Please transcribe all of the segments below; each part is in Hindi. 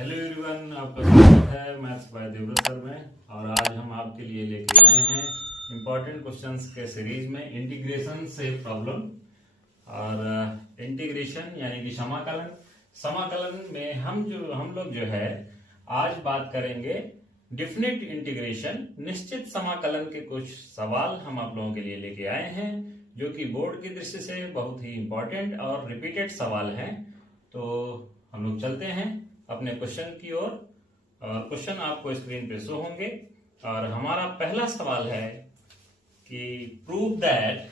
हेलो एवरीवन, आपका स्वागत है मैथ्स बाय देवव्रत सर में। और आज हम आपके लिए लेके आए हैं इंपॉर्टेंट क्वेश्चंस के सीरीज में इंटीग्रेशन से प्रॉब्लम। और इंटीग्रेशन यानी कि समाकलन में हम लोग जो है आज बात करेंगे डिफिनिट इंटीग्रेशन, निश्चित समाकलन के कुछ सवाल हम आप लोगों के लिए लेके आए हैं जो कि बोर्ड की दृष्टि से बहुत ही इंपॉर्टेंट और रिपीटेड सवाल हैं। तो हम लोग चलते हैं अपने क्वेश्चन की ओर। और क्वेश्चन आपको स्क्रीन पे शो होंगे। और हमारा पहला सवाल है कि prove that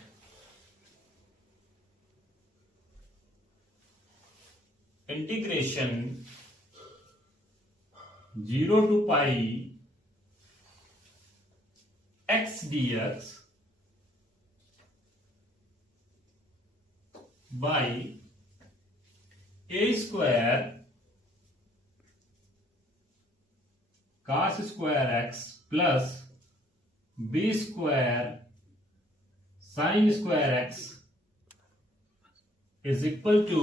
integration 0 to pi x dx by a square cos square x plus b square sin square x is equal to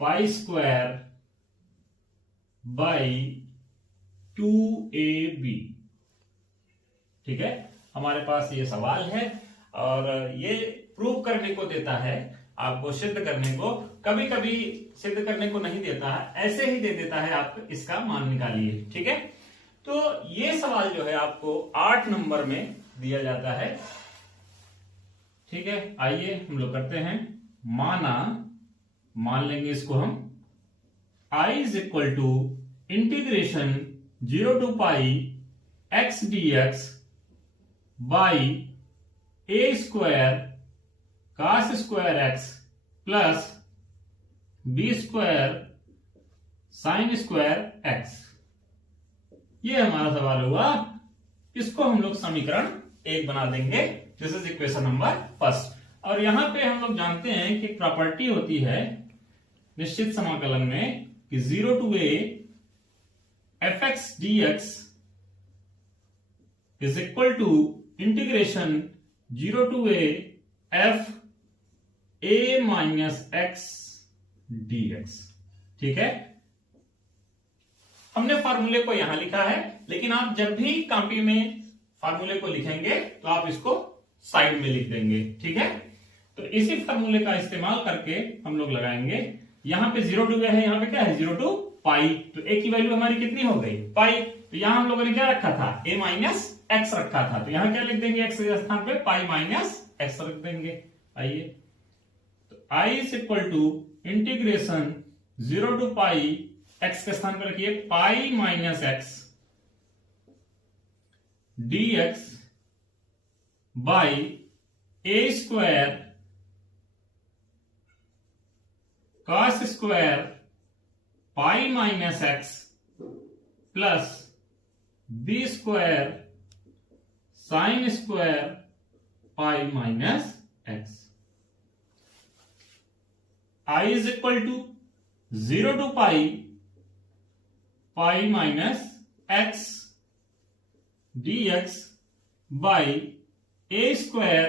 pi square by 2ab। ठीक है, हमारे पास ये सवाल है और ये प्रूव करने को देता है, आपको सिद्ध करने को। कभी कभी सिद्ध करने को नहीं देता है, ऐसे ही दे देता है, आप इसका मान निकालिए। ठीक है, तो ये सवाल जो है आपको 8 नंबर में दिया जाता है। ठीक है, आइए हम लोग करते हैं। मान लेंगे इसको हम I is equal to integration 0 to pi x dx by a square cos square x plus b square sin square x। ये हमारा सवाल हुआ। इसको हम लोग समीकरण 1 बना देंगे। This is equation number first. और यहां पे हम लोग जानते हैं कि प्रॉपर्टी होती है निश्चित समाकलन में कि 0 to a fx dx is equal to integration 0 to a f a minus x dx। ठीक है, हमने फार्मूले को यहां लिखा है, लेकिन आप जब भी कॉपी में फार्मूले को लिखेंगे तो आप इसको साइड में लिख देंगे। ठीक है, तो इसी फार्मूले का इस्तेमाल करके हम लोग लगाएंगे। यहां पे 0 to a है, यहां पे क्या है 0 to पाई, तो a की वैल्यू हमारी कितनी हो गई पाई। तो यहां हम लोगों ने क्या रखा था a माइनस एक्स रखा था, तो यहां क्या लिख देंगे x के स्थान पे पाई माइनस एक्स रख देंगे। आइए, तो I is equal to integration 0 to pi x के स्थान पर रखिए pi minus x dx by a square cos square pi minus x plus b square sin square pi minus x. I is equal to 0 to pi minus x dx by a square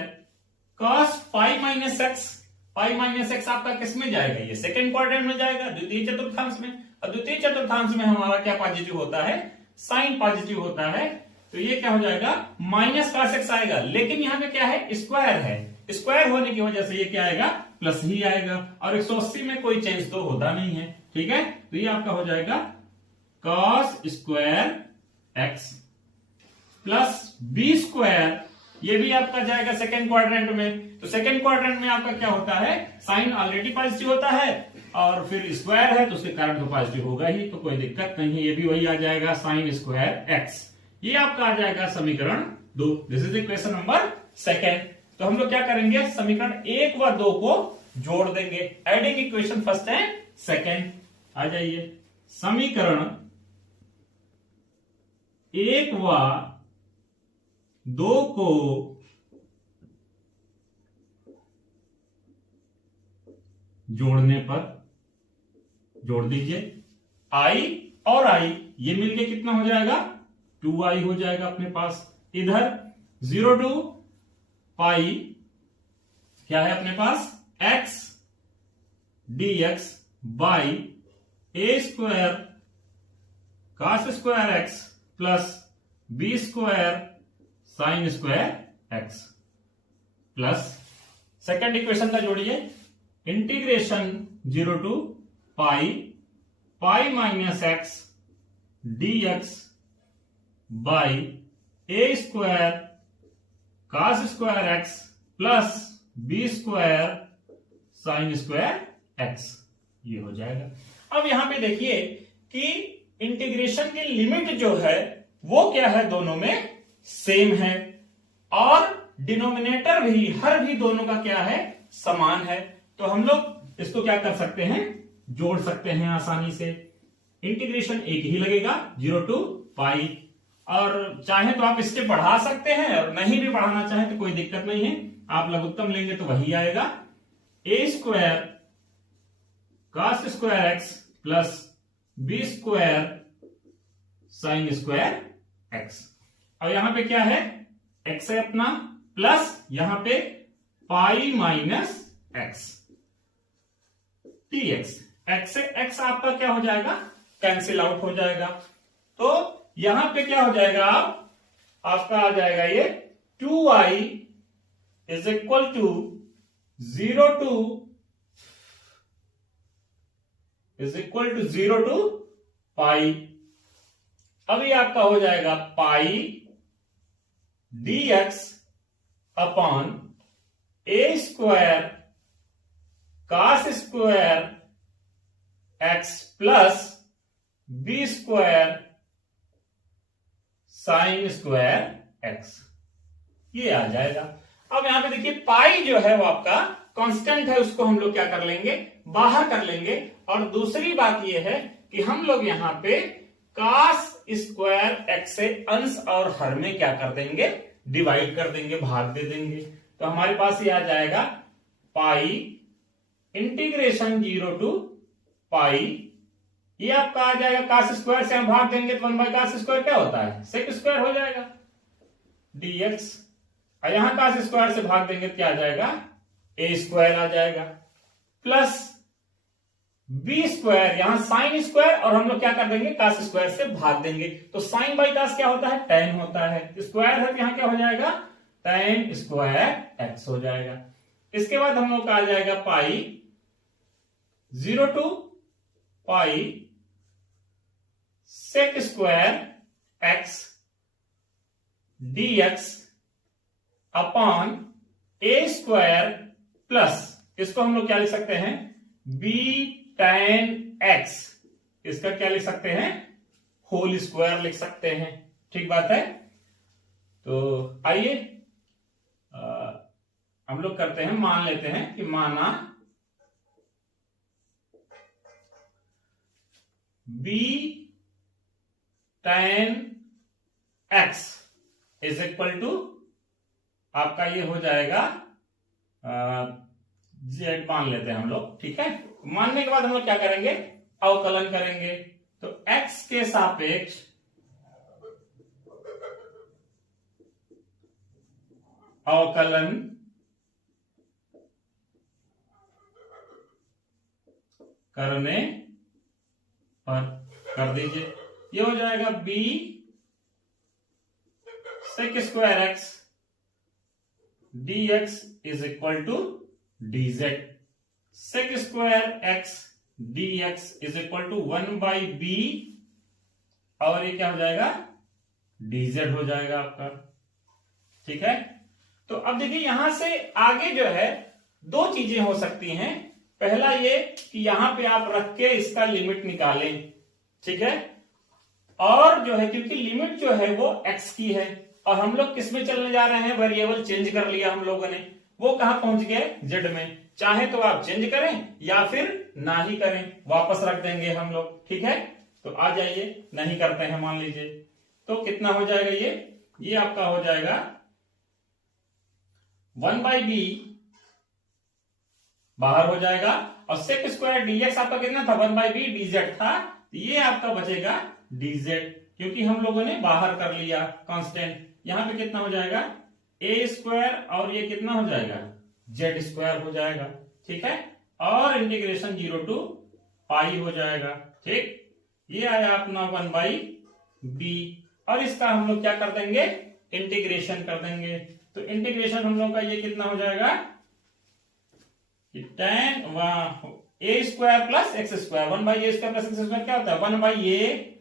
cos pi minus x. Pi minus x आपका किस में जाएगा, ये सेकेंड क्वाड्रेंट में जाएगा, द्वितीय चतुर्थांश में। और द्वितीय चतुर्थांश में हमारा क्या पॉजिटिव होता है, साइन पॉजिटिव होता है, तो ये क्या हो जाएगा माइनस cos एक्स आएगा। लेकिन यहाँ पे क्या है, स्क्वायर है, स्क्वायर होने की वजह से ये क्या आएगा प्लस ही आएगा। और 180 में कोई चेंज तो होता नहीं है। ठीक है, तो ये आपका हो जाएगा cos square x plus b square, ये भी आपका जाएगा सेकेंड क्वाड्रेंट में। तो सेकेंड क्वाड्रेंट में आपका क्या होता है, साइन ऑलरेडी पॉजिटिव होता है और फिर स्क्वायर है तो उसके कारण तो पॉजिटिव होगा ही, तो कोई दिक्कत नहीं। ये भी वही आ जाएगा साइन स्क्वायर एक्स। ये आपका आ जाएगा समीकरण 2। This is equation number second. तो हम लोग क्या करेंगे, समीकरण 1 व 2 को जोड़ देंगे। Adding equation first and second. आ जाइए, समीकरण 1 व 2 को जोड़ने पर जोड़ दीजिए। I और I ये मिलके कितना हो जाएगा 2i हो जाएगा अपने पास। इधर 0 to पाई क्या है अपने पास x dx by a square cos square x plus b square sine square x plus second equation का जोड़िए integration 0 to pi pi minus x dx by a square cos square x plus b square sine square x, ये हो जाएगा। अब यहां पे देखिए कि इंटीग्रेशन की लिमिट जो है वो क्या है, दोनों में सेम है और डिनोमिनेटर भी हर भी दोनों का क्या है, समान है। तो हम लोग इसको क्या कर सकते हैं, जोड़ सकते हैं आसानी से। इंटीग्रेशन एक ही लगेगा 0 टू पाई, और चाहे तो आप इससे बढ़ा सकते हैं और नहीं भी बढ़ाना चाहे तो कोई दिक्कत नहीं है, आप लघुत्तम लेंगे तो वही आएगा। A square cos square x plus b square sine square x. और यहां पे क्या है, एक्स है अपना, प्लस यहां पे पाई माइनस एक्स dx। एक्स से एक्स आपका क्या हो जाएगा, कैंसिल आउट हो जाएगा। तो यहां पे क्या हो जाएगा, आपका आ जाएगा ये 2i is equal to 0 to pi. अभी आपका हो जाएगा pi dx upon a square cos square x plus b square sine square x, ये आ जाएगा। अब यहां पे देखिए पाई जो है वो आपका कांस्टेंट है, उसको हम लोग क्या कर लेंगे, बाहर कर लेंगे। और दूसरी बात ये है कि हम लोग यहां पे कॉस स्क्वायर एक्स से अंश और हर में क्या कर देंगे, डिवाइड कर देंगे, भाग दे देंगे। तो हमारे पास ये आ जाएगा पाई इंटीग्रेशन 0 टू पाई, ये आपका आ जाएगा कॉस स्क्वायर से हम भाग देंगे तो 1 बाई कॉस स्क्वायर क्या होता है, सेक स्क्वायर हो जाएगा dx। और यहां कॉस स्क्वायर से भाग देंगे तो क्या आ जाएगा, ए स्क्वायर आ जाएगा प्लस बी स्क्वायर, यहां साइन स्क्वायर और हम लोग क्या कर देंगे, कॉस स्क्वायर से भाग देंगे। तो साइन बाई कॉस क्या होता है, tan होता है, स्क्वायर है तो यहां क्या हो जाएगा, tan स्क्वायर एक्स हो जाएगा। इसके बाद हम लोग का आ जाएगा pi 0 to pi sec square x dx upon a square plus, इसको हम लोग क्या लिख सकते हैं, बी tan x, इसका क्या लिख सकते हैं, होल स्क्वायर लिख सकते हैं। ठीक बात है। तो आइए हम लोग करते हैं, मान लेते हैं कि माना b tan x is equal to आपका ये हो जाएगा z मान लेते हैं हम लोग। ठीक है, मानने के बाद हम लोग क्या करेंगे, अवकलन करेंगे। तो x के सापेक्ष अवकलन करने पर कर दीजिए, ये हो जाएगा b sec square x dx is equal to dz। Sec square x dx is equal to 1 by b, और ये क्या हो जाएगा, dz हो जाएगा आपका। ठीक है, तो अब देखिए यहां से आगे जो है दो चीजें हो सकती हैं। पहला ये कि यहां पे आप रख के इसका लिमिट निकालें, ठीक है, और जो है क्योंकि लिमिट जो है वो x की है और हम लोग किस में चलने जा रहे हैं, वेरिएबल चेंज कर लिया हम लोगों ने, वो कहां पहुंच गए, z में। चाहे तो आप चेंज करें या फिर ना ही करें, वापस रख देंगे हम लोग। ठीक है, तो आ जाइए, नहीं करते हैं मान लीजिए, तो कितना हो जाएगा, ये आपका हो जाएगा 1 बाई बी बाहर हो जाएगा, और सेक स्क्वायर dx आपका कितना था, 1 बाई बी dz था, ये आपका बचेगा dz, क्योंकि हम लोगों ने बाहर कर लिया कांस्टेंट। यहां पे कितना हो जाएगा, ए स्क्वायर, और ये कितना हो जाएगा, जेड स्क्वायर हो जाएगा। ठीक है, और इंटीग्रेशन 0 टू पाई हो जाएगा। ठीक, ये आया अपना 1/b। और इसका हम लोग क्या कर देंगे, इंटीग्रेशन कर देंगे। तो इंटीग्रेशन हम लोग का ये कितना हो जाएगा, tan a square plus x square, 1/a square plus x square क्या होता है 1/a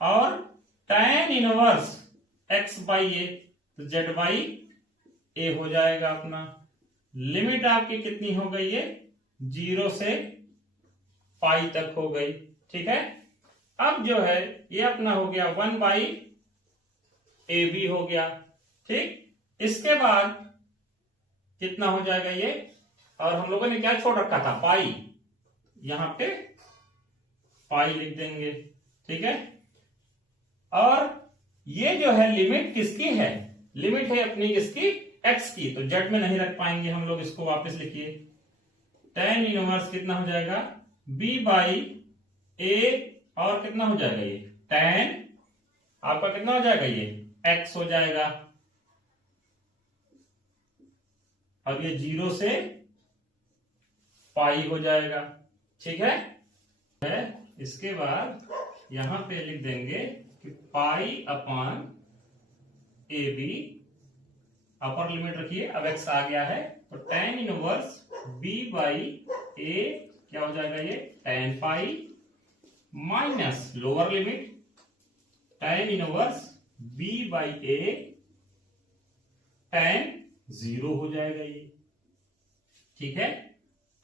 और tan इनवर्स x/a, तो z/a हो जाएगा अपना। लिमिट आपकी कितनी हो गई है, 0 से पाई तक हो गई। ठीक है, अब जो है ये अपना हो गया 1/ab हो गया। ठीक, इसके बाद कितना हो जाएगा ये, और हम लोगों ने क्या छोड़ रखा था, पाई, यहां पे पाई लिख देंगे। ठीक है, और ये जो है लिमिट किसकी है, लिमिट है अपनी किसकी, x की, तो z में नहीं रख पाएंगे हम लोग, इसको वापस लिखिए। tan इनवर्स कितना हो जाएगा b/a, और कितना हो जाएगा ये tan, आपका कितना हो जाएगा ये x हो जाएगा, अब ये 0 से पाई हो जाएगा। ठीक है, इसके बाद यहां पे लिख देंगे कि pi upon ab, upper limit रखिए, अब x आ गया है, तो tan इनवर्स b/a क्या हो जाएगा ये tan pi minus lower limit tan inverse b/a tan 0 हो जाएगा ये। ठीक है,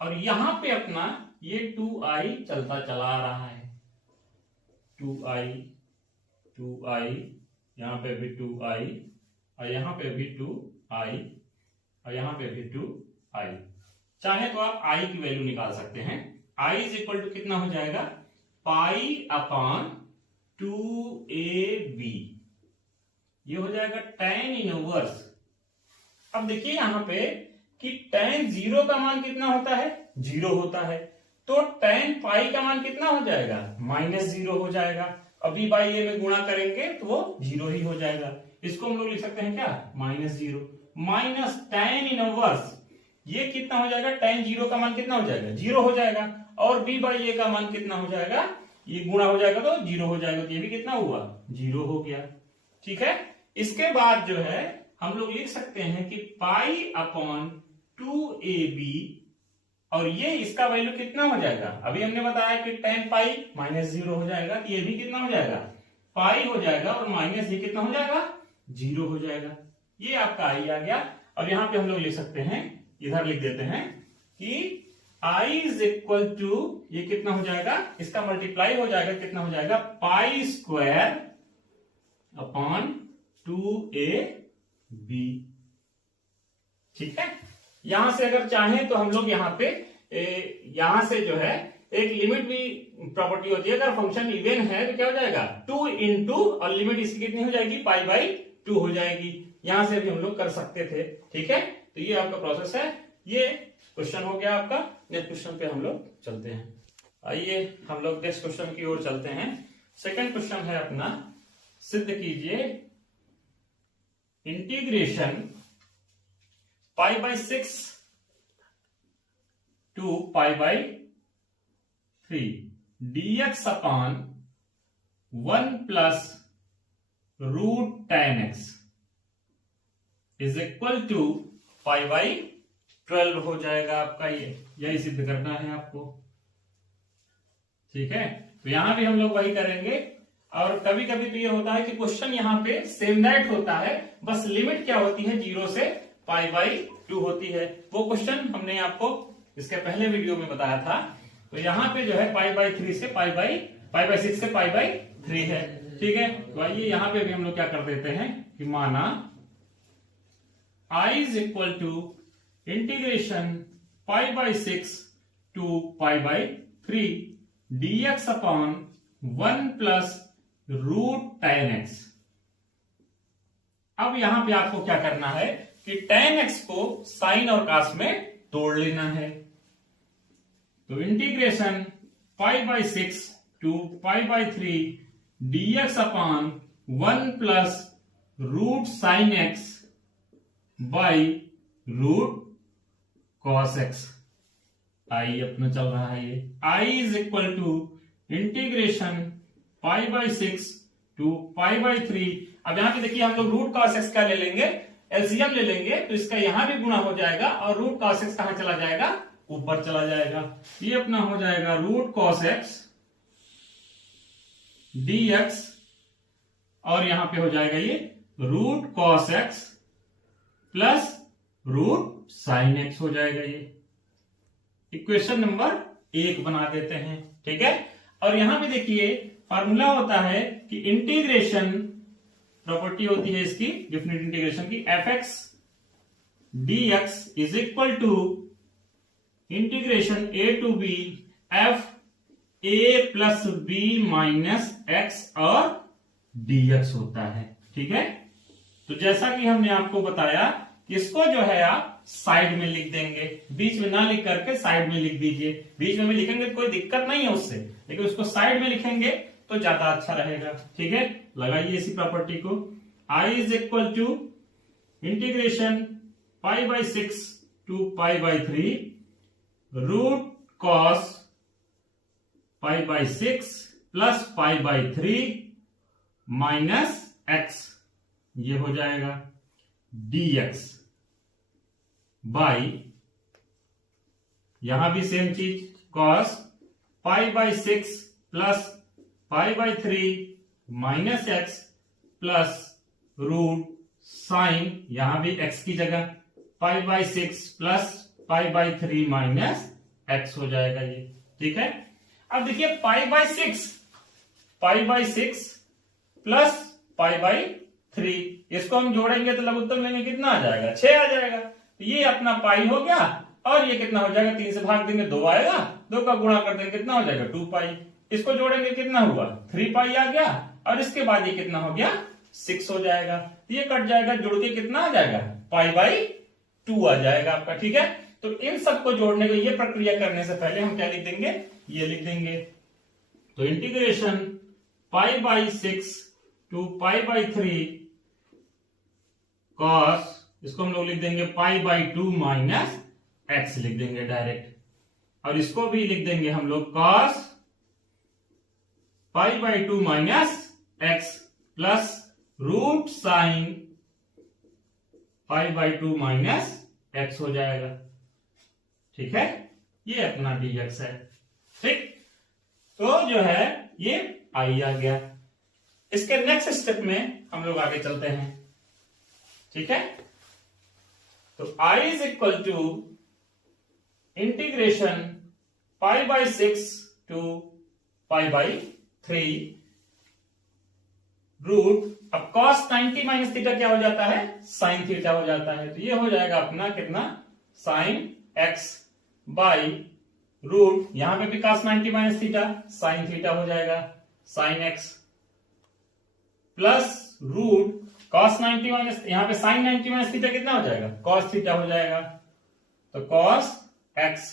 और यहां पे अपना ये 2i चलता चला आ रहा है, 2i यहां पे भी 2i, और यहां पे भी 2i, और यहां पे भी 2i। चाहे तो आप i की वैल्यू निकाल सकते हैं। i इज इक्वल टू कितना हो जाएगा, पाई अपॉन 2ab, ये हो जाएगा tan इनवर्स। अब देखिए यहां पे कि tan 0 का मान कितना होता है, 0 होता है, तो tan पाई का मान कितना हो जाएगा, -0 हो जाएगा। अभी बाई ए में गुणा करेंगे तो वो 0 ही हो जाएगा। इसको हम लोग लिख सकते हैं क्या, -0 माइनस tan इनवर्स, ये कितना हो जाएगा, tan 0 का मान कितना हो जाएगा, 0 हो जाएगा, और b/a का मान कितना हो जाएगा, ये गुणा हो जाएगा तो 0 हो जाएगा, तो ये भी कितना हुआ, 0 हो गया। ठीक है, इसके बाद जो है हम लोग लिख सकते हैं कि पाई अपॉन 2ab, और ये इसका वैल्यू कितना हो जाएगा, अभी हमने बताया कि tan पाई -0 हो जाएगा, तो ये भी कितना हो जाएगा, पाई हो जाएगा, और माइनस ये कितना हो जाएगा, 0 हो जाएगा। ये आपका आई आ गया। और यहां पे हम लोग लिख सकते हैं, इधर लिख देते हैं कि i इज इक्वल टू, ये कितना हो जाएगा, इसका मल्टीप्लाई हो जाएगा, कितना हो जाएगा, पाई स्क्वायर अपॉन 2ab। ठीक है, यहां से अगर चाहें तो हम लोग यहां पे यहां से जो है एक लिमिट भी प्रॉपर्टी होती है, अगर फंक्शन इवन है तो क्या हो जाएगा 2 इंटू, और लिमिट इसकी कितनी हो जाएगी, पाई/2 हो जाएगी। यहां से भी हम लोग कर सकते थे। ठीक है, तो ये आपका प्रोसेस है। ये क्वेश्चन हो गया आपका। नेक्स्ट क्वेश्चन पे हम लोग चलते हैं। आइए हम लोग नेक्स्ट क्वेश्चन की ओर चलते हैं। सेकंड क्वेश्चन है अपना, सिद्ध कीजिए integration π/6 to π/3 dx upon 1 plus root tan x is equal to π/12 हो जाएगा आपका। ये यही सिद्ध करना है आपको। ठीक है, तो यहां भी हम लोग वही करेंगे। और कभी कभी तो ये होता है कि क्वेश्चन यहाँ पे सेम दैट होता है, बस लिमिट क्या होती है 0 से π/2 होती है। वो क्वेश्चन हमने आपको इसके पहले वीडियो में बताया था। तो यहाँ पे जो है π/3 से π/6 से π/3 है। ठीक है, तो आइए यहाँ पे भी हम लोग क्या कर देते हैं कि माना i is equal to integration π/6 to π/3 dx upon 1 plus root tan x। अब यहां पे आपको क्या करना है कि tan x को साइन और कास में तोड़ लेना है। तो integration π/6 to π/3 dx upon 1 plus root sine x by root cos x। I अपना चल रहा है ये, I is equal to integration pi by 6 to pi by 3। अब यहां पे देखिए हम लोग रूट कॉस एक्स का ले लेंगे, एलसीएम ले लेंगे, तो इसका यहां भी गुणा हो जाएगा और रूट कॉस एक्स कहां चला जाएगा, ऊपर चला जाएगा। ये अपना हो जाएगा रूट कॉस एक्स dx और यहां पे हो जाएगा ये root cos x plus root sine x हो जाएगा। ये इक्वेशन नंबर 1 बना देते हैं, ठीक है। और यहां पे देखिए फार्मूला होता है कि इंटीग्रेशन, प्रॉपर्टी होती है इसकी डेफिनेट इंटीग्रेशन की, f x dx is equal to integration a to b f a plus b minus x और dx होता है, ठीक है। तो जैसा कि हमने आपको बताया कि इसको जो है आप साइड में लिख देंगे, बीच में ना लिख करके साइड में लिख दीजिए। बीच में भी लिखेंगे तो कोई दिक्कत नहीं है उससे, लेकिन उसको साइड में लिखेंगे तो ज्यादा अच्छा रहेगा, ठीक है। लगाइए इसी प्रॉपर्टी को, i is equal to integration pi by 6 to pi by 3 root cos pi by 6 plus pi by 3 minus x, ये हो जाएगा dx बाई, यहां भी सेम चीज, cos pi by 6 plus pi by 3 minus x plus root sine, यहां भी x की जगह pi by 6 plus pi by 3 minus x हो जाएगा ये, ठीक है। अब देखिए पाई बाई 6 प्लस पाई बाई 3, इसको हम जोड़ेंगे तो लघुत्तम लेंगे, कितना आ जाएगा, 6 आ जाएगा। तो ये अपना पाई हो गया और ये कितना हो जाएगा, 3 से भाग देंगे 2 आएगा, 2 का गुणा कर देंगे कितना हो जाएगा 2 पाई, इसको जोड़ेंगे कितना हुआ 3 पाई आ गया, और इसके बाद ये कितना हो गया 6 हो जाएगा। ये कट जाएगा, जुड़ के कितना आ जाएगा पाई बाई 2 आ जाएगा आपका, ठीक है। तो इन सबको जोड़ने को, ये प्रक्रिया करने से पहले हम क्या लिख देंगे, ये लिख देंगे। तो integration pi by 6 to pi by 3 cos, इसको हम लोग लिख देंगे पाई बाई 2 माइनस एक्स लिख देंगे डायरेक्ट, और इसको भी लिख देंगे हम लोग cos pi by 2 minus x plus root sine pi by 2 minus x हो जाएगा, ठीक है। ये अपना dx है, ठीक। तो जो है ये आई आ गया। इसके नेक्स्ट स्टेप में हम लोग आगे चलते हैं, ठीक है। तो i is equal to integration pi by 6 to pi by 3 root, अब cos 90 माइनस थीटा क्या हो जाता है, साइन थीटा हो जाता है। तो ये हो जाएगा अपना कितना, साइन x बाई रूट, यहां पे भी cos 90 minus theta sine theta हो जाएगा, sine x plus root cos 90 minus, यहां पे साइन 90 माइनस थीटा कितना हो जाएगा, cos थीटा हो जाएगा। तो cos x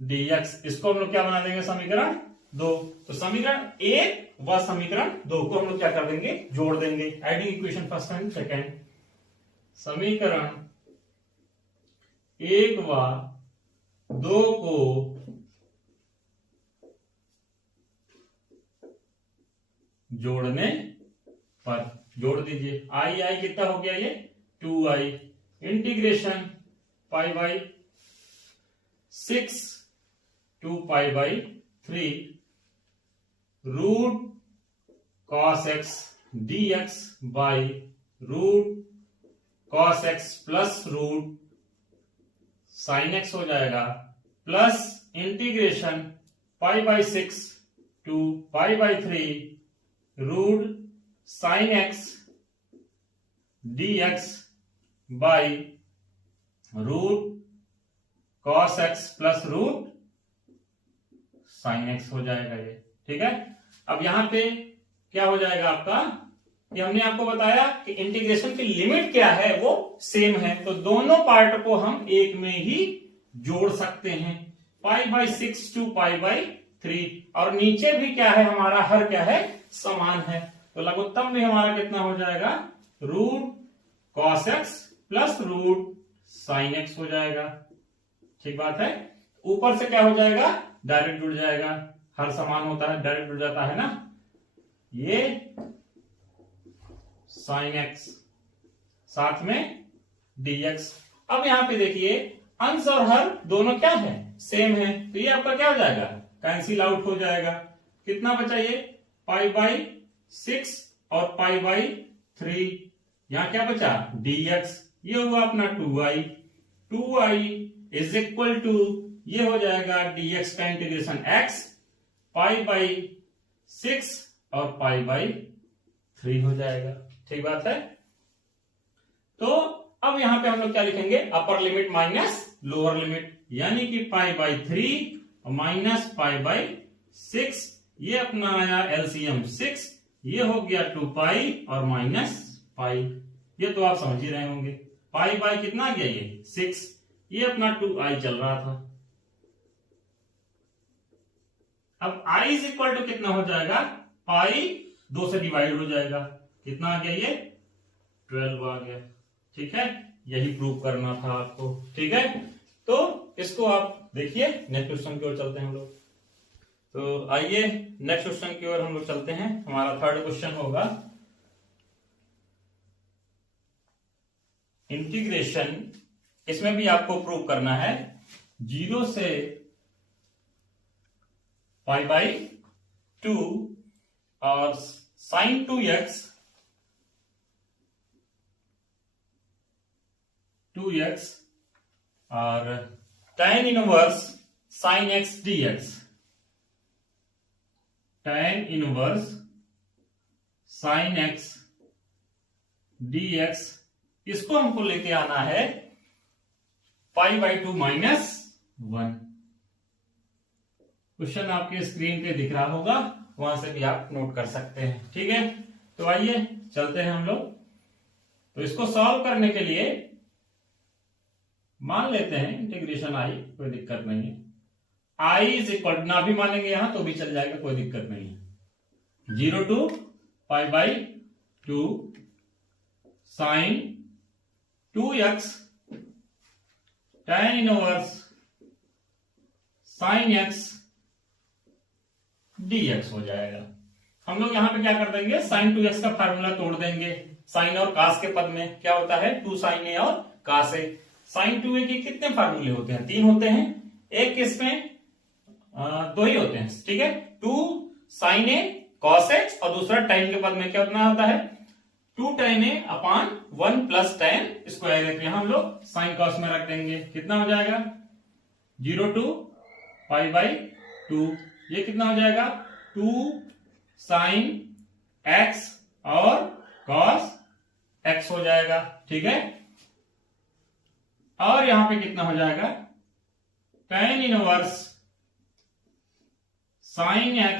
dx, इसको हम लोग क्या बना देंगे, समीकरण 2। तो समीकरण 1 व समीकरण 2 को हम लोग क्या कर देंगे, जोड़ देंगे, adding equation first and second. समीकरण 1 व 2 को जोड़ने पर जोड़ दीजिए, आई आई कितना हो गया ये 2i, integration pi by 6 to pi by 3 root cos x dx by root cos x plus root sine x हो जाएगा, plus integration pi by 6 to pi by 3 root sine x dx by root cos x plus root sine x हो जाएगा ये, ठीक है। अब यहां पे क्या हो जाएगा आपका, कि हमने आपको बताया कि इंटीग्रेशन की लिमिट क्या है, वो सेम है, तो दोनों पार्ट को हम एक में ही जोड़ सकते हैं, pi by 6 to pi by 3, और नीचे भी क्या है हमारा, हर क्या है समान है। तो लघुत्तम भी हमारा कितना हो जाएगा, root cos x plus root sine x हो जाएगा, ठीक बात है। ऊपर से क्या हो जाएगा, डायरेक्ट जुड़ जाएगा, हर समान होता है डायरेक्ट जुड़ जाता है ना। ये साइन एक्स साथ में dx। अब यहां पे देखिए अंश और हर दोनों क्या है, सेम है, तो ये आपका क्या हो जाएगा, कैंसिल आउट हो जाएगा। कितना बचा ये, π/6 और π/3। यहां क्या बचा, dx। ये हुआ अपना 2i। 2i is equal to, ये हो जाएगा dx का इंटीग्रेशन x, π/6 और π/3 हो जाएगा। ठीक बात है। तो अब यहां पे हम लोग क्या लिखेंगे, upper limit minus lower limit, यानी कि π/3 माइनस π/6। ये अपना आया एलसीएम 6, ये हो गया 2π और माइनस पाई। ये तो आप समझ ही रहे होंगे, पाई कितना आ गया, ये 6। ये अपना 2i चल रहा था। अब i इज इक्वल टू कितना हो जाएगा, पाई 2 से डिवाइड हो जाएगा, कितना आ गया, ये 12 आ गया। ठीक है, यही प्रूव करना था आपको। ठीक है, तो इसको आप देखिए, नेक्स्ट क्वेश्चन की ओर चलते हैं हम लोग। तो आइए नेक्स्ट क्वेश्चन की ओर हम लोग चलते हैं। हमारा थर्ड क्वेश्चन होगा इंटीग्रेशन। इसमें भी आपको प्रूव करना है 0 से π/2 और sin 2x और tan inverse sin x dx। tan inverse sin x dx, इसको हमको लेके आना है π/2 माइनस 1। क्वेश्चन आपके स्क्रीन पे दिख रहा होगा, वहां से भी आप नोट कर सकते हैं। ठीक है, तो आइए चलते हैं हम लोग। तो इसको सॉल्व करने के लिए मान लेते हैं इंटीग्रेशन आई, कोई दिक्कत नहीं है। आई इज इक्वल, ना भी मानेंगे यहां तो भी चल जाएगा, कोई दिक्कत नहीं है। 0 to π/2 sin 2x tan inverse sin x dx हो जाएगा। हम लोग यहां पे क्या कर देंगे, sin 2x का फार्मूला तोड़ देंगे। साइन और कास के पद में क्या होता है, 2 sin a और कास a। sin 2a के कितने फार्मूले होते हैं, 3 होते हैं। एक इसमें 2 ही होते हैं। ठीक है, 2 sin a cos a और दूसरा tan के पद में क्या उतना होता है, 2 tan a upon 1 plus tan square है। यहां हम लोग साइन कॉस में रख देंगे, कितना हो जाएगा 0 to π/2। ये कितना हो जाएगा 2 sin x और cos x हो जाएगा। ठीक है, और यहां पे कितना हो जाएगा tan inverse sin x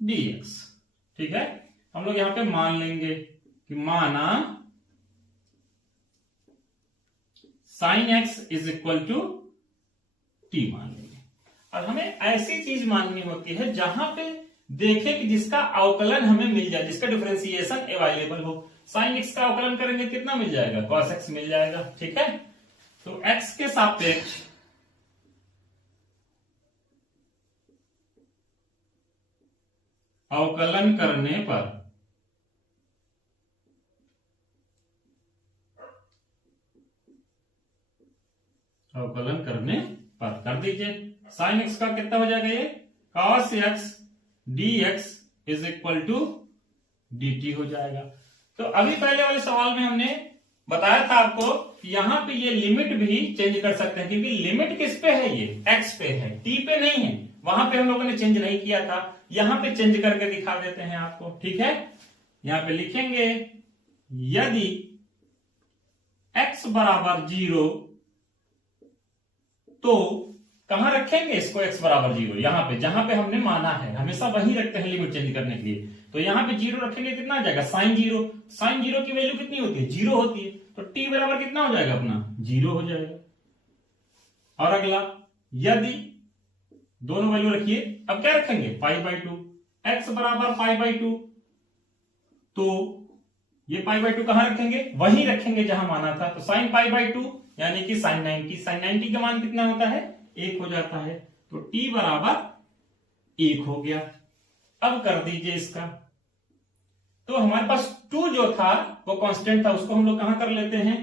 dx। ठीक है, हम लोग यहां पे मान लेंगे कि माना sin x is equal to t मान लेंगे। और हमें ऐसी चीज माननी होती है जहां पे देखें कि जिसका अवकलन हमें मिल जाए, जिसका डिफरेंशिएशन अवेलेबल हो। sin x का अवकलन करेंगे कितना मिल जाएगा, cos x मिल जाएगा। ठीक है, तो x के सापेक्ष अवकलन करने पर कर दीजिए। sin x का कितना हो जाएगा, ये cos x dx is equal to dt हो जाएगा। तो अभी पहले वाले सवाल में हमने बताया था आपको कि यहां पे ये लिमिट भी चेंज कर सकते हैं, क्योंकि लिमिट किस पे है, ये x पे है, t पे नहीं है। वहां पे हम लोगों ने चेंज नहीं किया था, यहां पे चेंज करके दिखा देते हैं आपको। ठीक है, यहां पे लिखेंगे यदि x बराबर 0 तो कहां रखेंगे इसको, x बराबर 0 यहां पे, जहां पे हमने माना है, हमेशा वही रखते हैं लिमिट चेंज करने के लिए। तो यहां पे 0 रखेंगे, कितना आ जाएगा sin 0। sin 0 की वैल्यू कितनी होती है, 0 होती है, तो t बराबर कितना हो जाएगा अपना 0 हो जाएगा। और अगला, यदि दोनों वैल्यू रखिए, अब क्या रखेंगे π/2, x बराबर π/2, तो ये π/2 कहां रखेंगे, वही रखेंगे जहां माना था। तो sin π/2 यानी कि साइन 90 का मान कितना होता है 1 हो जाता है, तो t बराबर 1 हो गया। अब कर दीजिए इसका, तो हमारे पास 2 जो था वो कांस्टेंट था, उसको हम लोग कहां कर लेते हैं,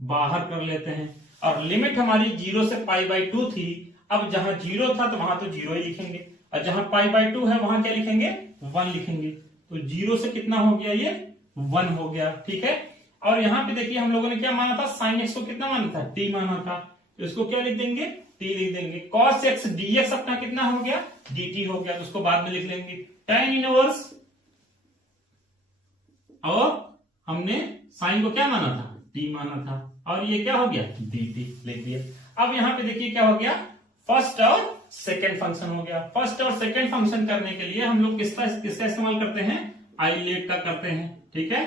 बाहर कर लेते हैं। और लिमिट हमारी 0 से π/2 थी, अब जहां 0 था तो वहां तो 0 ही लिखेंगे, और जहां π/2 है वहां क्या लिखेंगे 1 लिखेंगे, तो 0 से कितना हो गया ये 1 हो गया। ठीक है, और यहां पे देखिए हम लोगों ने क्या माना था, साइन x को कितना माना था t माना था, तो इसको क्या लिख देंगे t लिख देंगे। cos x dx अपना कितना हो गया dt हो गया, तो उसको बाद में लिख लेंगे tan इनवर्स, और हमने साइन को क्या माना था t माना था, और ये क्या हो गया dt लिख दिया। अब यहां पे देखिए क्या हो गया, फर्स्ट और सेकंड फंक्शन हो गया। फर्स्ट और सेकंड फंक्शन करने के लिए हम लोग किसका इस्तेमाल करते हैं, आइलेट का करते हैं। ठीक है,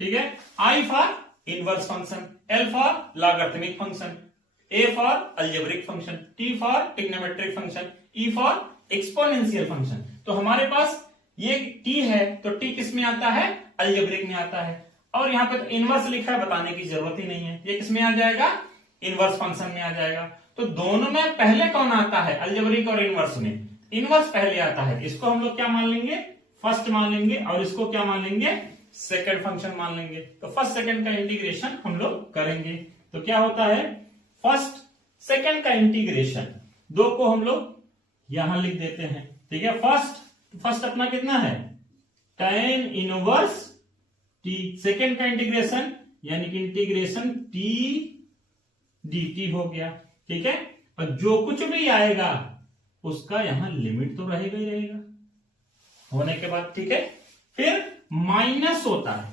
ठीक है, I for inverse function, L for logarithmic function, A for algebraic function, T for trigonometric function, E for exponential function. तो हमारे पास ये T है, तो T किस में आता है, अलजेब्रिक में आता है। और यहाँ पे तो इनवर्स लिखा है, बताने की जरूरत ही नहीं है, ये किस में आ जाएगा, इनवर्स फंक्शन में आ जाएगा। तो दोनों में पहले कौन आता है, अलजेब्रिक और इनवर्स में इनवर्स पहले आता है। इसको हम लोग क्या मान लेंगे, फर्स्ट मान लेंगे, और इसको क्या मान लेंगे, सेकंड फंक्शन मान लेंगे। तो फर्स्ट सेकंड का इंटीग्रेशन हम लोग करेंगे, तो क्या होता है, फर्स्ट सेकंड का इंटीग्रेशन, दो को हम लोग यहां लिख देते हैं। ठीक है, फर्स्ट अपना कितना है tan इनवर्स t, सेकंड का इंटीग्रेशन यानी कि इंटीग्रेशन t dt हो गया। ठीक है, और जो कुछ भी आएगा उसका यहां लिमिट तो रहेगा ही रहेगा होने के बाद। ठीक है, फिर माइनस होता है,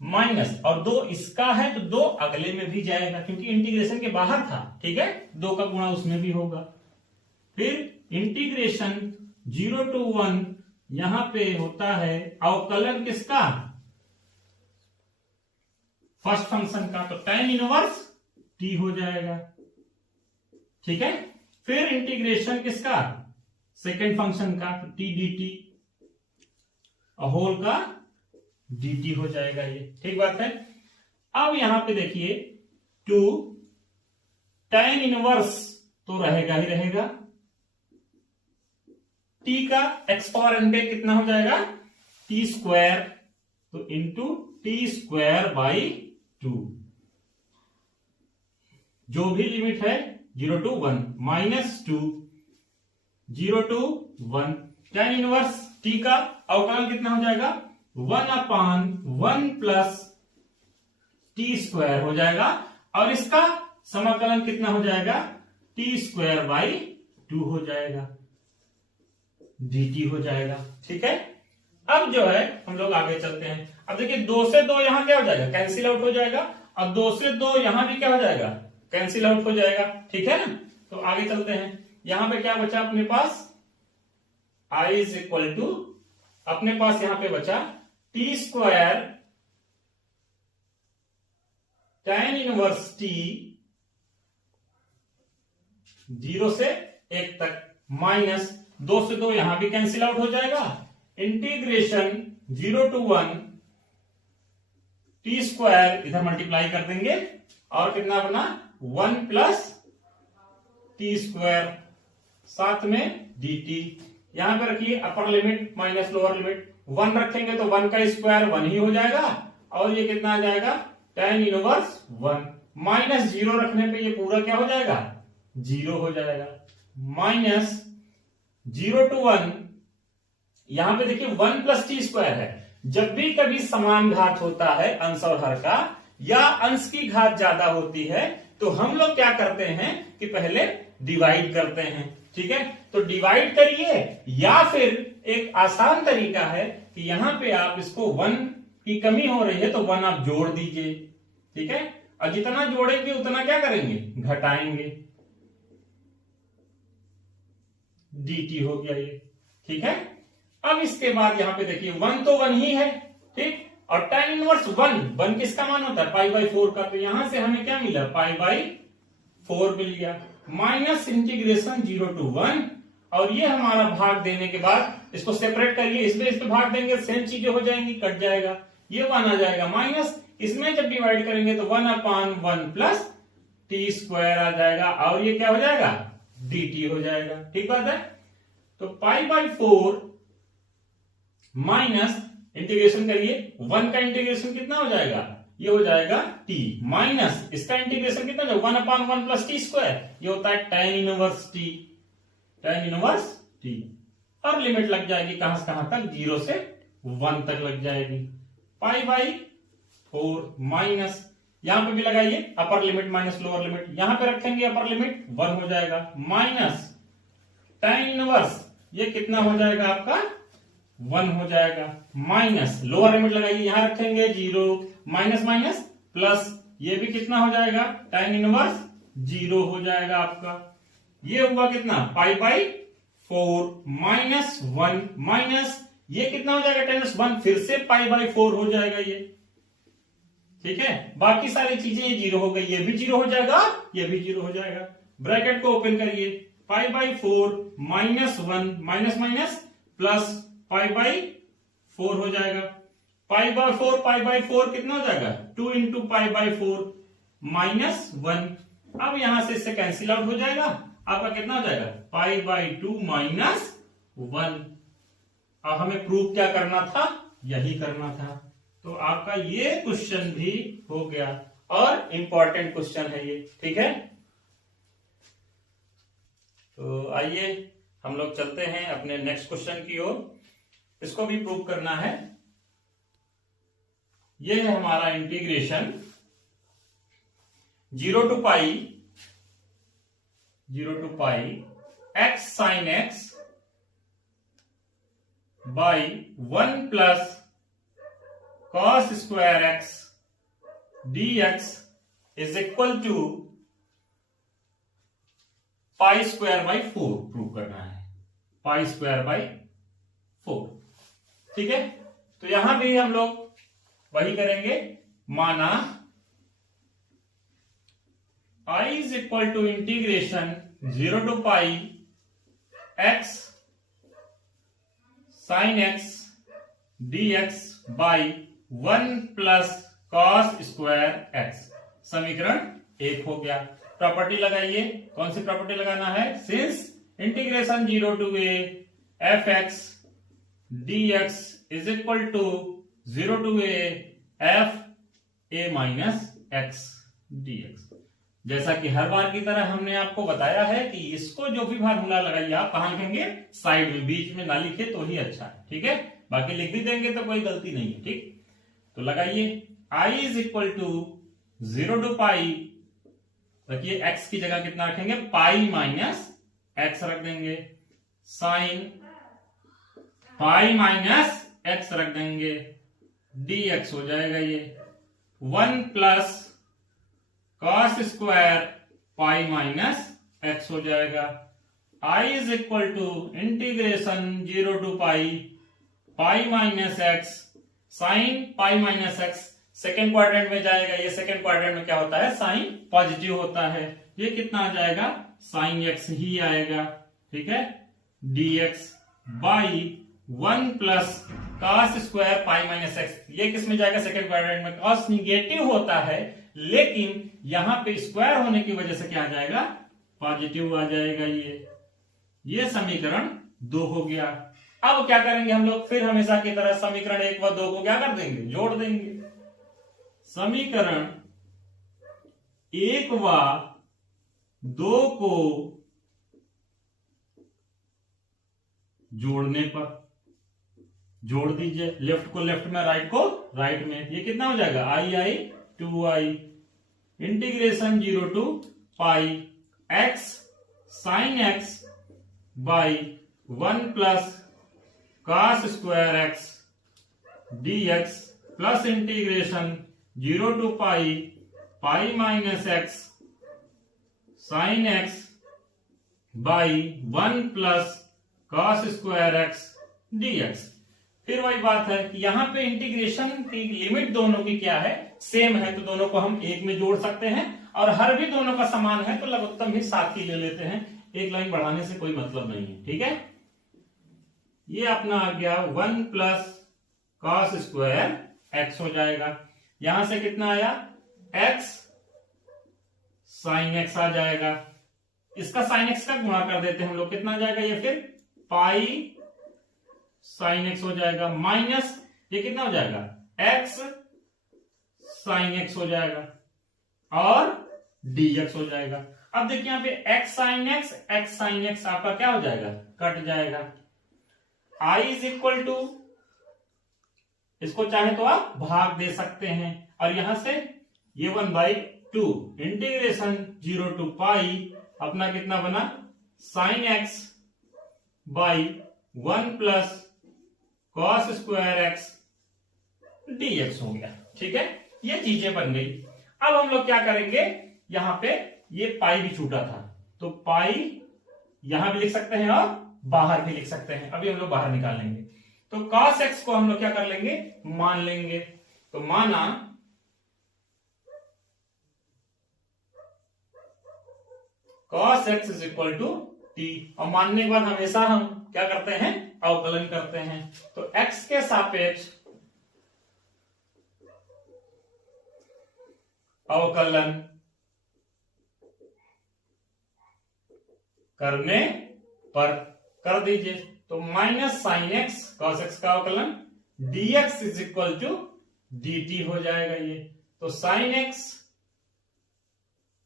माइनस, और 2 इसका है तो 2 अगले में भी जाएगा क्योंकि इंटीग्रेशन के बाहर था। ठीक है, 2 का गुणा उसमें भी होगा। फिर इंटीग्रेशन 0 to 1 यहां पे होता है अवकलन किसका, फर्स्ट फंक्शन का, तो tan इनवर्स t हो जाएगा। ठीक है, फिर इंटीग्रेशन किसका, सेकेंड फंक्शन का, तो t dt, होल का dt हो जाएगा ये। ठीक बात है। अब यहां पे देखिए 2 tan इनवर्स तो रहेगा ही रहेगा, t का एक्सपोनेंट पे कितना हो जाएगा t स्क्वायर, तो इंटू t स्क्वायर बाई 2, जो भी लिमिट है 0 to 1 -2 0 to 1, tan inverse t का अवकलन कितना हो जाएगा 1/1 प्लस टी स्क्वायर हो जाएगा, और इसका समाकलन कितना हो जाएगा t स्क्वायर बाई 2 हो जाएगा, dt हो जाएगा। ठीक है, अब जो है हम लोग आगे चलते हैं। अब देखिए 2 से 2 यहां क्या हो जाएगा, कैंसिल आउट हो जाएगा, अब 2 से 2 यहां भी क्या हो जाएगा, कैंसिल आउट हो जाएगा। ठीक है ना, तो आगे चलते हैं। यहां पे क्या बचा अपने पास, I इज इक्वल टू, अपने पास यहां पे बचा t square tan inverse t 0 से 1 तक, माइनस 2 से 2 यहां भी कैंसिल आउट हो जाएगा, इंटीग्रेशन 0 to 1 टी स्क्वायर इधर मल्टीप्लाई कर देंगे, और कितना बना 1 प्लस टी स्क्वायर, साथ में dt। यहां पे रखिए upper limit minus lower limit, 1 रखेंगे तो 1 का स्क्वायर 1 ही हो जाएगा, और ये कितना आ जाएगा tan इनवर्स 1, माइनस 0 रखने पे ये पूरा क्या हो जाएगा 0 हो जाएगा, माइनस 0 to 1, यहां पे देखिए 1 प्लस टी स्क्वायर है। जब भी कभी समान घात होता है अंश और हर का, या अंश की घात ज्यादा होती है, तो हम लोग क्या करते हैं कि पहले डिवाइड करते हैं। ठीक है, तो डिवाइड करिए, या फिर एक आसान तरीका है कि यहां पे आप इसको 1 की कमी हो रही है तो 1 आप जोड़ दीजिए। ठीक है, और जितना जोड़ेंगे उतना क्या करेंगे, घटाएंगे, dt हो गया ये। ठीक है, अब इसके बाद यहां पे देखिए 1 तो 1 ही है, ठीक, और tan इनवर्स 1 किसका मान होता है π/4 का, तो यहां से हमें क्या मिला π/4 मिल गया, माइनस इंटीग्रेशन 0 to 1, और ये हमारा भाग देने के बाद इसको सेपरेट करिए, इस पे भाग देंगे सेम चीजें हो जाएंगी, कट जाएगा, ये 1 आ जाएगा, माइनस इसमें जब डिवाइड करेंगे तो 1/1 प्लस टी स्क्वायर आ जाएगा और ये क्या हो जाएगा dt हो जाएगा। ठीक बात है। तो π/4 माइनस इंटीग्रेशन करिए 1 का इंटीग्रेशन कितना हो जाएगा, ये हो जाएगा t माइनस इसका इंटीग्रेशन कितना हो जाएगा 1/1 प्लस टी स्क्वायर, ये होता है tan इनवर्स t और लिमिट लग जाएगी कहां से कहां तक 0 से 1 तक लग जाएगी। π/4 माइनस यहां पे भी लगाइए upper limit minus lower limit, यहां पे रखेंगे अपर लिमिट 1 हो जाएगा माइनस tan इनवर्स ये कितना हो जाएगा आपका 1 हो जाएगा माइनस लोअर लिमिट लगाइए यहां रखेंगे 0 माइनस माइनस प्लस ये भी कितना हो जाएगा tan इनवर्स 0 हो जाएगा आपका। ये हुआ कितना π/4 माइनस 1 माइनस ये कितना हो जाएगा tan इनवर्स 1 फिर से π/4 हो जाएगा ये। ठीक है, बाकी सारी चीजें ये 0 हो गई, ये भी 0 हो जाएगा ये भी 0 हो जाएगा। ब्रैकेट को ओपन करिए π/4 माइनस 1 माइनस माइनस प्लस π/4 हो जाएगा। π/4 कितना हो जाएगा 2 इंटू π/4 माइनस 1। अब यहां से इससे कैंसिल आउट हो जाएगा, आपका कितना हो जाएगा π/2 माइनस 1। अब हमें प्रूफ क्या करना था, यही करना था। तो आपका ये क्वेश्चन भी हो गया और इंपॉर्टेंट क्वेश्चन है ये। ठीक है, तो आइए हम लोग चलते हैं अपने नेक्स्ट क्वेश्चन की ओर, इसको भी प्रूव करना है। ये है हमारा integration 0 to pi x sin x by 1 plus cos square x dx is equal to pi square by 4 prove करना है, पाई स्क्वायर बाई 4। ठीक है, तो यहां भी हम लोग वही करेंगे, माना I is equal to integration 0 to pi x sin x dx by 1 plus cos square x। समीकरण 1 हो गया। प्रॉपर्टी लगाइए, कौन सी प्रॉपर्टी लगाना है, since integration 0 to a f(x) dx is equal to 0 to a f a minus x dx। जैसा कि हर बार की तरह हमने आपको बताया है कि इसको जो भी फार्मूला लगाइए आप कहां लिखेंगे, साइड में, बीच में ना लिखे तो ही अच्छा है। ठीक है, बाकी लिख भी देंगे तो कोई गलती नहीं है। ठीक, तो लगाइए I is equal to 0 to pi, रखिए x की जगह कितना रखेंगे पाई माइनस x रख देंगे, साइन पाई माइनस x रख देंगे, dx हो जाएगा ये 1 plus cos square pi minus x हो जाएगा। I is equal to integration 0 to pi minus x sine pi minus x। Second quadrant में जाएगा ये, सेकेंड क्वाड्रेंट में क्या होता है साइन पॉजिटिव होता है, ये कितना आ जाएगा साइन x ही आएगा। ठीक है, dx by 1 plus cos square pi minus x, ये किस में जाएगा सेकेंड क्वाड्रेंट में। cos निगेटिव होता है लेकिन यहां पे स्क्वायर होने की वजह से क्या आ जाएगा पॉजिटिव आ जाएगा ये समीकरण 2 हो गया। अब क्या करेंगे हम लोग, फिर हमेशा की तरह समीकरण 1 व 2 को क्या कर देंगे, जोड़ देंगे। समीकरण 1 व 2 को जोड़ने पर जोड़ दीजिए, लेफ्ट को लेफ्ट में, राइट को राइट में, ये कितना हो जाएगा i 2i integration 0 to pi x sine x by 1 plus cos square x dx plus integration 0 to pi minus x sine x by 1 plus cos square x dx। फिर वही बात है कि यहां पे इंटीग्रेशन की लिमिट दोनों की क्या है, सेम है, तो दोनों को हम एक में जोड़ सकते हैं, और हर भी दोनों का समान है तो लघुत्तम भी साथ ही ले लेते हैं, एक लाइन बढ़ाने से कोई मतलब नहीं है। ठीक है, ये अपना आ गया 1 प्लस cos स्क्वायर x हो जाएगा। यहां से कितना आया, x साइन x आ जाएगा। इसका साइन x का गुणा कर देते हैं हम लोग, कितना आ जाएगा ये, फिर पाई साइन x हो जाएगा, माइनस ये कितना हो जाएगा, x साइन x हो जाएगा और dx हो जाएगा। अब देखिए यहां पे x साइन x आपका क्या हो जाएगा, कट जाएगा। I इज इक्वल टू, इसको चाहे तो आप भाग दे सकते हैं, और यहां से ये 1/2 इंटीग्रेशन 0 टू पाई अपना कितना बना, sine x by 1 plus cos square x dx हो गया। ठीक है, ये चीजें बन गई। अब हम लोग क्या करेंगे, यहां पे ये पाई भी छूटा था, तो पाई यहां भी लिख सकते हैं और बाहर भी लिख सकते हैं। अभी हम लोग बाहर निकालेंगे, तो cos x को हम लोग क्या कर लेंगे, मान लेंगे। तो माना cos x is equal to t, और मानने के बाद हमेशा हम क्या करते हैं, अवकलन करते हैं। तो x के सापेक्ष अवकलन करने पर कर दीजिए, तो minus sine x cos x का अवकलन dx is equal to dt हो जाएगा ये। तो sine x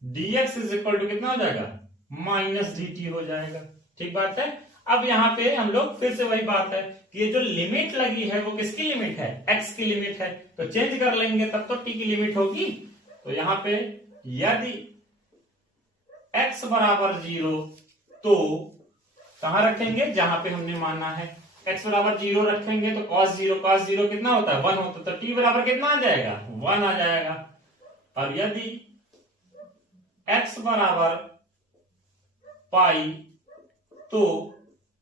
dx is equal to कितना हो जाएगा, माइनस dt हो जाएगा। ठीक बात है। अब यहां पे हम लोग फिर से वही बात है कि ये जो लिमिट लगी है वो किसकी लिमिट है, x की लिमिट है, तो चेंज कर लेंगे तब तो t की लिमिट होगी। तो यहां पे यदि x बराबर 0 तो कहां रखेंगे, जहां पे हमने माना है। x बराबर 0 रखेंगे तो cos 0 कितना होता है, 1 होता है, तो t बराबर कितना आ जाएगा, 1 आ जाएगा। और यदि x बराबर पाई तो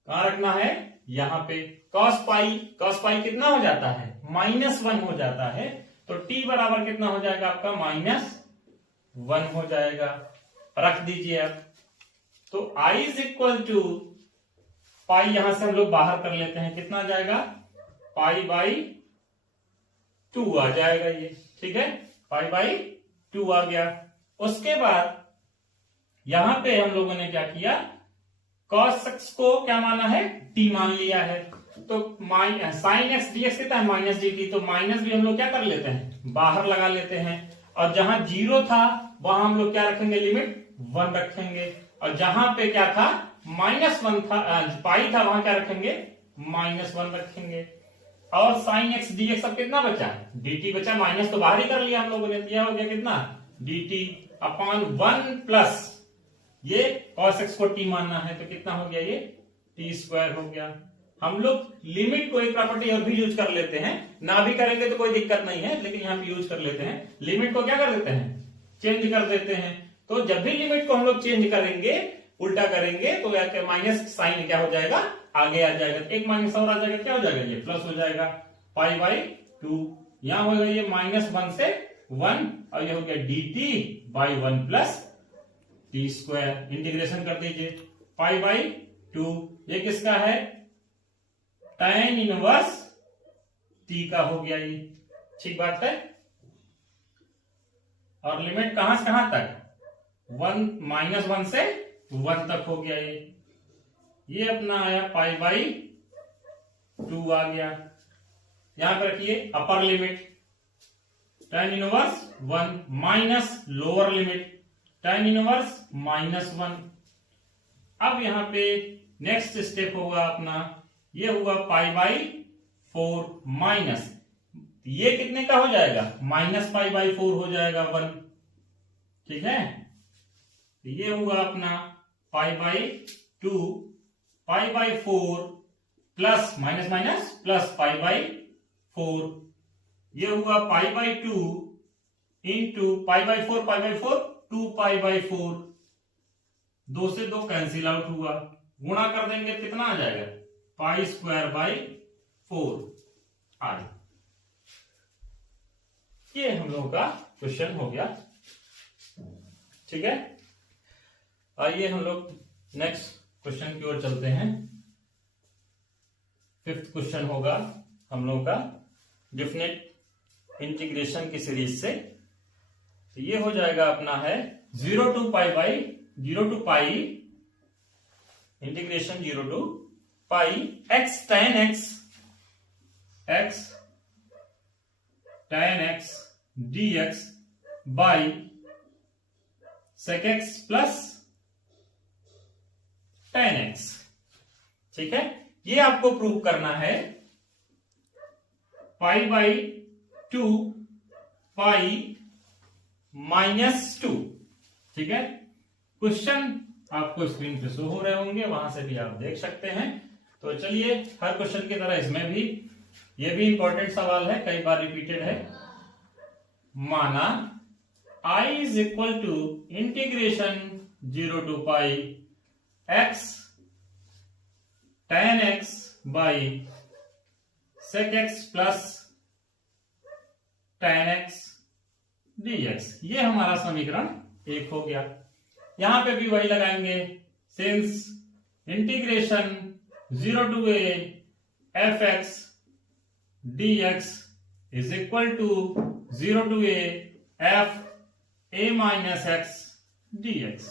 कहां रखना है, यहां पे cos पाई कितना हो जाता है, -1 हो जाता है, तो t बराबर कितना हो जाएगा आपका, -1 हो जाएगा। रख दीजिए अब। तो I इज इक्वल टू पाई, यहां से हम लोग बाहर कर लेते हैं, कितना आ जाएगा, π/2 आ जाएगा ये। ठीक है, π/2 आ गया। उसके बाद यहां पे हम लोगों ने क्या किया, cos x को क्या माना है, t मान लिया है, तो साइन x dx कितना है, माइनस dt, तो माइनस भी हम लोग क्या कर लेते हैं, बाहर लगा लेते हैं। और जहां 0 था वहां हम लोग क्या रखेंगे, लिमिट 1 रखेंगे, और जहां पे क्या था, -1 था, पाई था, वहां क्या रखेंगे, -1 रखेंगे। और साइन x dx अब कितना बचा, dt बचा, माइनस तो बाहर ही कर लिया हम लोगों ने, दिया हो गया कितना, dt अपॉन 1 प्लस ये cos x को t मानना है, तो कितना हो गया, ये t² हो गया। हम लोग लिमिट को एक प्रॉपर्टी और भी यूज कर लेते हैं, ना भी करेंगे तो कोई दिक्कत नहीं है, लेकिन यहां पे यूज कर लेते हैं। लिमिट को क्या कर देते हैं, चेंज कर देते हैं। तो जब भी लिमिट को हम लोग चेंज करेंगे, उल्टा करेंगे, तो माइनस साइन क्या हो जाएगा, आगे आ जाएगा, एक माइनस और आ जाएगा, क्या हो जाएगा, ये प्लस हो जाएगा, π/2। यहां होगा ये -1 से 1, और ये हो गया dt/1 प्लस t²। इंटीग्रेशन कर दीजिए, π/2 ये किसका है, tan इनवर्स t का हो गया ये। ठीक बात है। और लिमिट कहां से कहां तक, -1 से 1 तक हो गया ये अपना आया π/2 आ गया। यहां पर रखिए upper limit tan inverse 1 minus lower limit tan inverse -1। अब यहां पे नेक्स्ट स्टेप होगा अपना, ये हुआ π/4 माइनस, ये कितने का हो जाएगा, -π/4 हो जाएगा 1। ठीक है, ये हुआ अपना π/2, π/4 प्लस माइनस माइनस प्लस π/4, ये हुआ π/2 इंटू π/4 2π/4, 2 से 2 कैंसिल आउट हुआ, गुणा कर देंगे कितना आ जाएगा, π²/4 आ। ये हम लोगों का क्वेश्चन हो गया। ठीक है, आइए हम लोग नेक्स्ट क्वेश्चन की ओर चलते हैं। 5th क्वेश्चन होगा हम लोगों का, डेफिनेट इंटीग्रेशन की सीरीज से। तो ये हो जाएगा अपना है 0 to pi by 0 to pi integration 0 to pi x tan x dx by sec x plus tan x। ठीक है, ये आपको प्रूव करना है पाई बाई 2 पाई -2। ठीक है, क्वेश्चन आपको स्क्रीन पे शो हो रहे होंगे, वहां से भी आप देख सकते हैं। तो चलिए, हर क्वेश्चन की तरह इसमें भी ये भी इंपॉर्टेंट सवाल है, कई बार रिपीटेड है। माना I is equal to integration 0 to pi x tan x by sec x plus tan x dx। ये हमारा समीकरण 1 हो गया। यहां पे भी वही लगाएंगे, since integration 0 to a fx dx is equal to 0 to a f a minus x dx।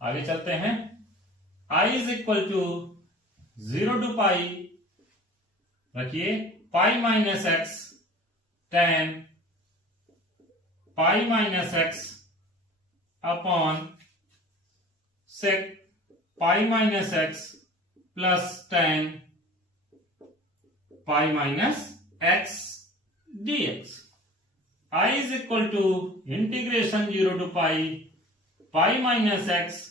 आगे चलते हैं। I is equal to 0 to पाई, रखिए pi minus x tan pi minus x upon sec pi minus x plus tan pi minus x dx। I is equal to integration 0 to pi minus x.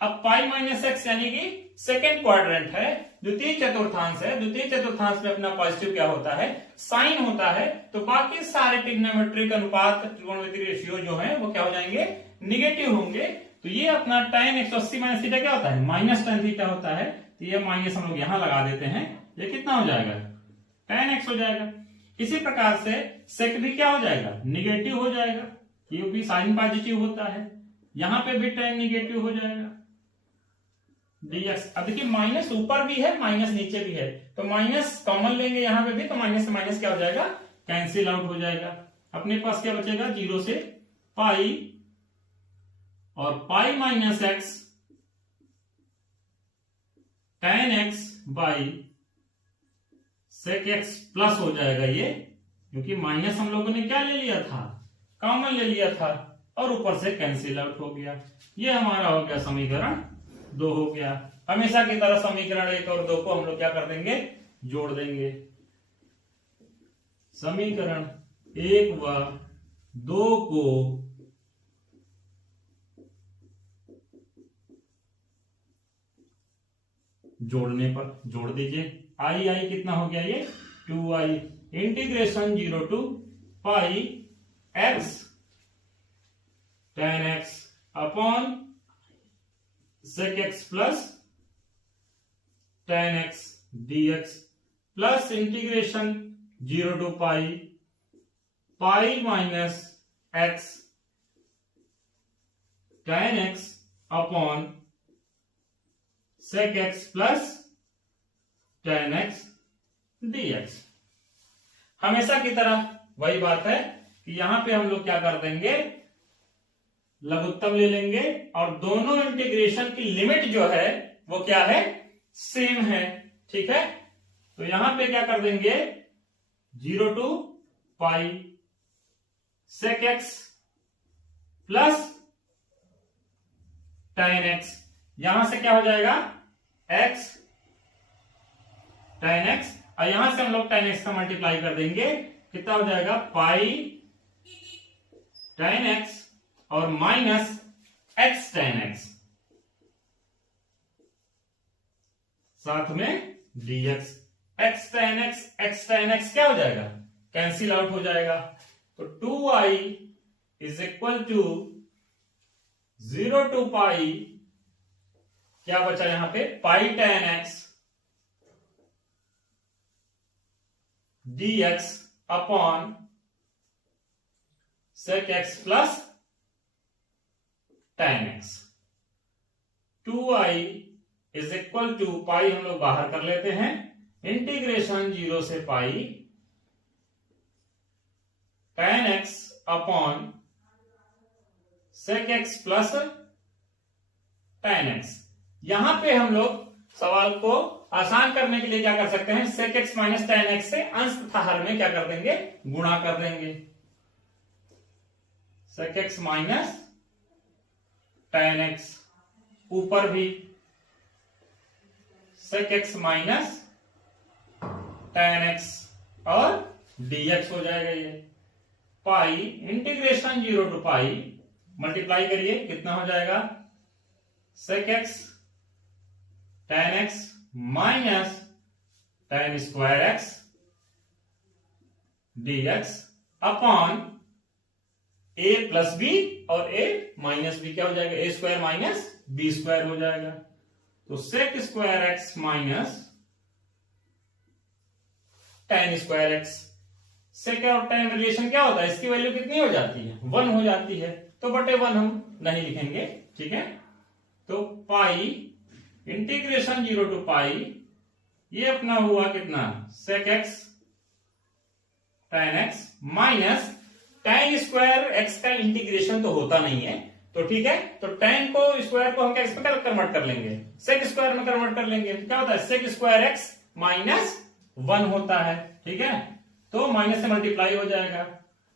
अब पाई माइनस एक्स यानी कि सेकेंड क्वाड्रेंट है, द्वितीय चतुर्थांश है। द्वितीय चतुर्थांश में अपना पॉजिटिव क्या होता है, साइन होता है। तो बाकी सारे ट्रिग्नोमेट्रिक अनुपात, त्रिकोणमितीय रेशियो जो है वो क्या हो जाएंगे, निगेटिव होंगे। तो ये अपना tan 180 माइनस थीटा क्या होता है, माइनस tan थीटा होता है। तो ये माइनस हम लोग यहां लगा देते हैं, ये कितना हो जाएगा, tan x हो जाएगा। इसी प्रकार से सेक भी क्या हो जाएगा, निगेटिव हो जाएगा, क्योंकि साइन पॉजिटिव होता है। यहां पे भी tan निगेटिव हो जाएगा dx। अब देखिए माइनस ऊपर भी है, माइनस नीचे भी है, तो माइनस कॉमन लेंगे यहां पे भी, तो माइनस से माइनस क्या हो जाएगा, कैंसिल आउट हो जाएगा। अपने पास क्या बचेगा, 0 से पाई और पाई minus x tan x by sec x plus हो जाएगा ये, क्योंकि माइनस हम लोगों ने क्या ले लिया था, कॉमन ले लिया था, और ऊपर से कैंसिल आउट हो गया। ये हमारा हो गया समीकरण 2 हो गया। हमेशा की तरह समीकरण 1 और 2 को हम लोग क्या कर देंगे, जोड़ देंगे। समीकरण 1 व 2 को जोड़ने पर जोड़ दीजिए। आई कितना हो गया, ये 2i integration 0 to pi x tan x upon sec x plus tan x dx plus integration 0 to pi minus x tan x upon sec x plus tan x dx। हमेशा की तरह वही बात है कि यहां पे हम लोग क्या कर देंगे, लघुत्तम ले लेंगे, और दोनों इंटीग्रेशन की लिमिट जो है वो क्या है, सेम है। ठीक है, तो यहां पे क्या कर देंगे, 0 to pi sec x plus tan x। यहां से क्या हो जाएगा, x tan x, और यहां से हम लोग tan x का मल्टीप्लाई कर देंगे, कितना हो जाएगा, पाई tan x और माइनस x tan x, साथ में dx। x tan x क्या हो जाएगा, कैंसिल आउट हो जाएगा। तो 2i is equal to 0 to pi, क्या बचा यहां पे, pi tan x dx upon sec x plus tan x। 2i is equal to, pi हम लोग बाहर कर लेते हैं, इंटीग्रेशन 0 से pi tan x upon sec x plus tan x। यहां पे हम लोग सवाल को आसान करने के लिए क्या कर सकते हैं, sec x minus tan x से अंश तथा हर में क्या कर देंगे, गुणा कर देंगे। sec x minus tan x, ऊपर भी sec x minus tan x और dx हो जाएगा। ये pi integration 0 to pi, multiply करिए कितना हो जाएगा, sec x tan x minus tan square x dx upon a plus b और a माइनस बी, क्या हो जाएगा, a square minus b square हो जाएगा। तो sec square x minus tan square x, sec और tan रिलेशन क्या होता है, इसकी वैल्यू कितनी हो जाती है, 1 हो जाती है, तो बटे 1 हम नहीं लिखेंगे, ठीक है। तो पाई इंटीग्रेशन 0 टू पाई, ये अपना हुआ कितना, sec x tan x minus tan square x का इंटीग्रेशन तो होता नहीं है, तो ठीक है, तो tan को स्क्वायर को हम क्या इसमें कन्वर्ट कर लेंगे, sec स्क्वायर में कन्वर्ट कर लेंगे, क्या होता है, sec स्क्वायर x माइनस 1 होता है, ठीक है। तो माइनस से मल्टीप्लाई हो जाएगा,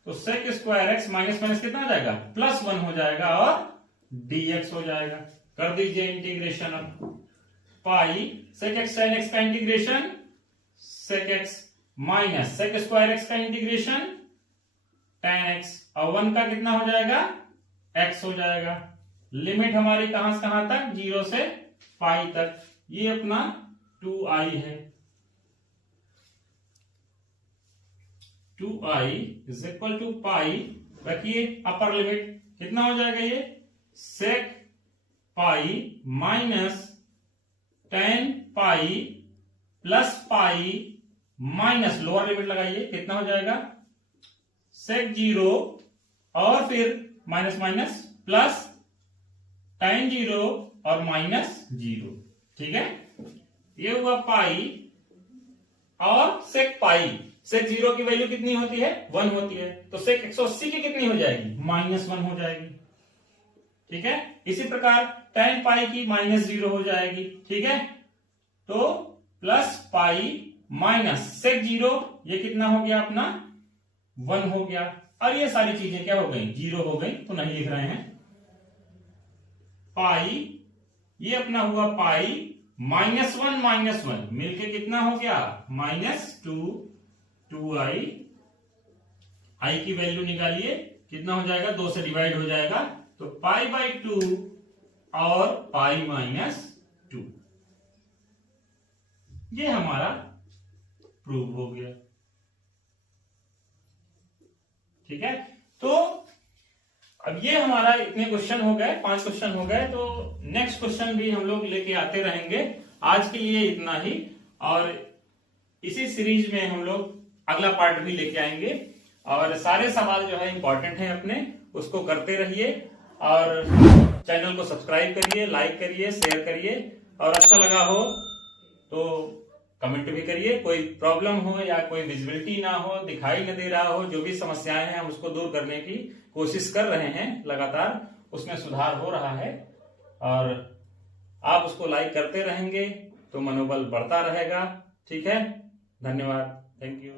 तो sec square x minus minus कितना हो जाएगा, प्लस 1 हो जाएगा और dx हो जाएगा। कर दीजिए इंटीग्रेशन, अब पाई sec x tan x का integration sec x minus sec square x का इंटीग्रेशन tan x और 1 का कितना हो जाएगा, x हो जाएगा। लिमिट हमारी कहां से कहां तक, 0 से पाई तक, ये अपना 2i है। 2i is equal to pi, रखिए अपर लिमिट कितना हो जाएगा, ये sec pi minus tan pi plus pi minus lower limit लगाइए, कितना हो जाएगा, sec 0 और फिर माइनस माइनस प्लस tan 0 और माइनस 0, ठीक है। ये हुआ पाई और sec पाई, sec 0 की वैल्यू कितनी होती है, 1 होती है, तो sec 180 की कितनी हो जाएगी, माइनस 1 हो जाएगी, ठीक है। इसी प्रकार tan पाई की माइनस 0 हो जाएगी, ठीक है। तो प्लस पाई माइनस sec 0, ये कितना हो गया अपना, 1 हो गया, और ये सारी चीजें क्या हो गई, 0 हो गई, तो नहीं लिख रहे हैं। पाई, ये अपना हुआ पाई माइनस 1 मिलके कितना हो गया, -2i, आई की वैल्यू निकालिए, कितना हो जाएगा, 2 से डिवाइड हो जाएगा, तो पाई बाई 2 और पाई माइनस 2, ये हमारा प्रूव हो गया, ठीक है। तो अब ये हमारा इतने क्वेश्चन हो गए, 5 क्वेश्चन हो गए, तो नेक्स्ट क्वेश्चन भी हम लोग लेके आते रहेंगे। आज के लिए इतना ही, और इसी सीरीज में हम लोग अगला पार्ट भी लेके आएंगे, और सारे सवाल जो है इंपॉर्टेंट हैं अपने, उसको करते रहिए, और चैनल को सब्सक्राइब करिए, लाइक करिए, शेयर करिए, और अच्छा लगा हो तो कमेंट भी करिए। कोई प्रॉब्लम हो या कोई विजिबिलिटी ना हो, दिखाई न दे रहा हो, जो भी समस्याएं हैं हम उसको दूर करने की कोशिश कर रहे हैं लगातार, उसमें सुधार हो रहा है, और आप उसको लाइक करते रहेंगे तो मनोबल बढ़ता रहेगा, ठीक है। धन्यवाद, थैंक यू।